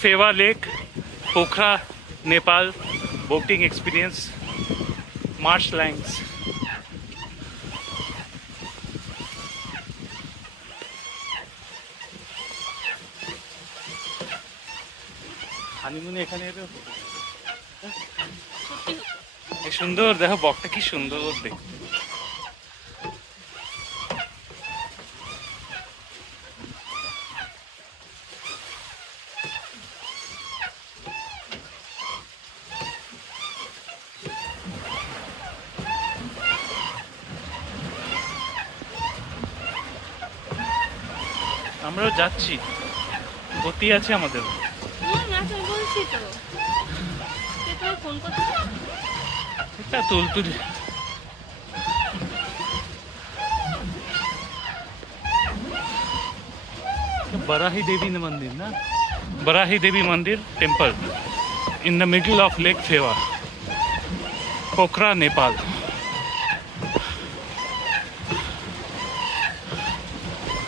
Fewa Lake, Pokhara, Nepal, boating experience, marshlands. হানিমুনে এখানে এলো কি সুন্দর দেখো বকটা কি সুন্দর দেখতে আমরাও যাচ্ছি গতি আছে আমাদের এটা Tultuli Barahi Devi Mandir, na? Barahi Devi Mandir temple in the middle of Lake Fewa, Pokhara, Nepal.